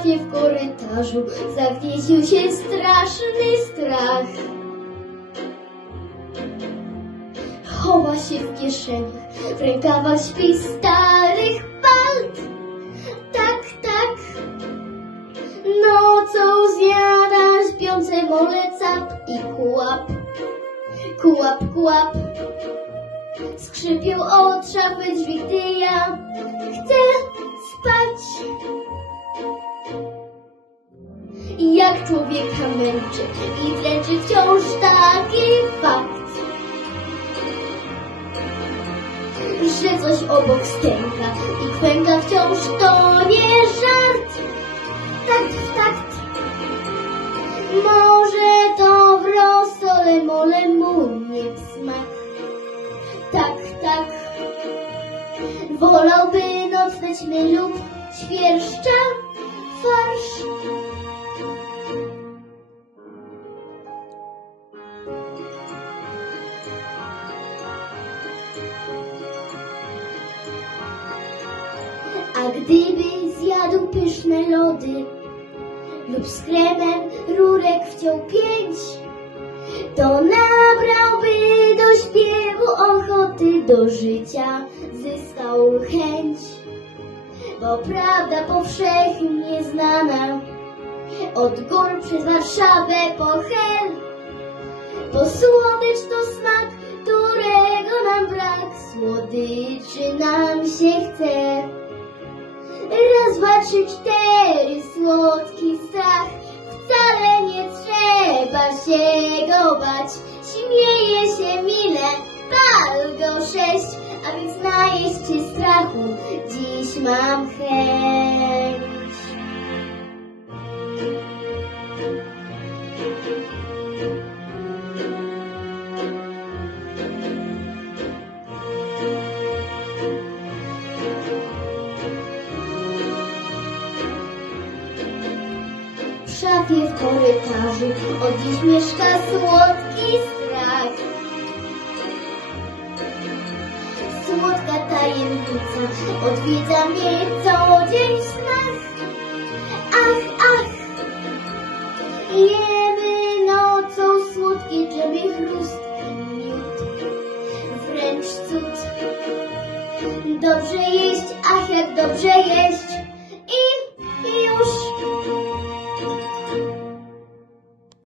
szafie w korytarzu zagnieździł się straszny strach. Chowa się w kieszeniach, w rękawach śpi starych palt. Tak, tak, nocą zjada śpiące mole cap i kułap. Kułap, kułap, skrzypią od szafy drzwi, gdy ja chcę spać. I jak człowieka męczy i dręczy wciąż taki fakt, że coś obok stęka i kwęka wciąż to nie żart. Takt w takt, może to w rosole mole mu nie smak. Tak, tak, wolałby nocne ćmy lub świerszcza A gdyby zjadł pyszne lody lub z kremem rurek wciął pięć, to nabrałby do śpiewu ochoty do życia, zyskał chęć. Bo prawda powszechnie znana, od gór przez Warszawę po Hel, bo słodycz to smak, którego nam brak, słodyczy nam się chce. Raz, dwa, trzy, cztery, słodki strach. Wcale nie trzeba się go bać. Śmieje się mile, pal go sześć, a więc najeść się strachu. Dziś mam chęć. Wszystkie w korytarzu, od dziś mieszka słodki strach. Słodka tajemnica odwiedza mnie co dzień. Ach, ach, jemy nocą słodkie drzemy chrustki miód. Wręcz cud. Dobrze jeść, ach jak dobrze jeść.